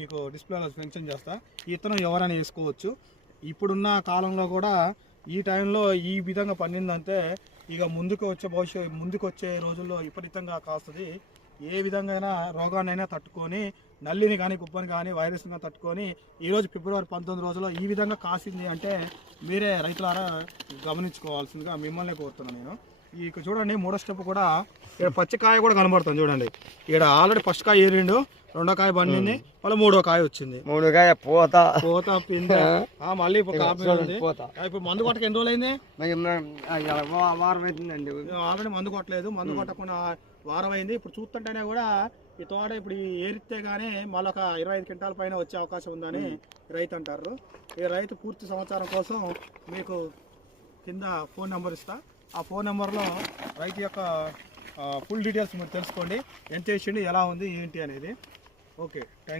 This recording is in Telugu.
మీకు డిస్ప్లేలో మెన్షన్ చేస్తా. ఈ విత్తనం ఎవరైనా వేసుకోవచ్చు. ఇప్పుడున్న కాలంలో కూడా ఈ టైంలో ఈ విధంగా పండిందంటే ఇక ముందుకు వచ్చే రోజుల్లో విపరీతంగా కాస్తుంది. ఏ విధంగా రోగాన్నైనా తట్టుకొని, నల్లిని కానీ కుప్పని కానీ వైరస్ని తట్టుకొని ఈరోజు ఫిబ్రవరి 19 రోజుల్లో ఈ విధంగా కాసింది అంటే మీరే రైతులారా గమనించుకోవాల్సిందిగా మిమ్మల్ని కోరుతున్నాను నేను. ఇక చూడండి, మూడో స్టెప్ కూడా ఇక్కడ పచ్చికాయ కూడా కనబడుతుంది. చూడండి, ఇక్కడ ఆల్రెడీ ఫస్ట్ కాయ ఏరిండు, రెండో కాయ పండింది, మళ్ళీ మూడో కాయ వచ్చింది. మూడో కాయ పోత పిండి మళ్ళీ ఇప్పుడు మందు కొట్టక ఎన్ని రోజులు అయింది? వారం అవుతుందండి. ఆల్రెడీ మందు కొట్టలేదు, మందు కొట్టకుండా వారం అయింది. ఇప్పుడు చూస్తుంటేనే కూడా ఈ తోట ఇప్పుడు ఏరితే గానీ మళ్ళీ ఒక 25 క్వింటాల పైన వచ్చే అవకాశం ఉందని రైతు అంటారు. ఈ రైతు పూర్తి సమాచారం కోసం మీకు కింద ఫోన్ నెంబర్ ఇస్తా. ఆ ఫోన్ నెంబర్లో రైతు యొక్క ఫుల్ డీటెయిల్స్ మీరు తెలుసుకోండి. ఎంత చేసిండు, ఎలా ఉంది, ఏంటి అనేది. Okay, thank you.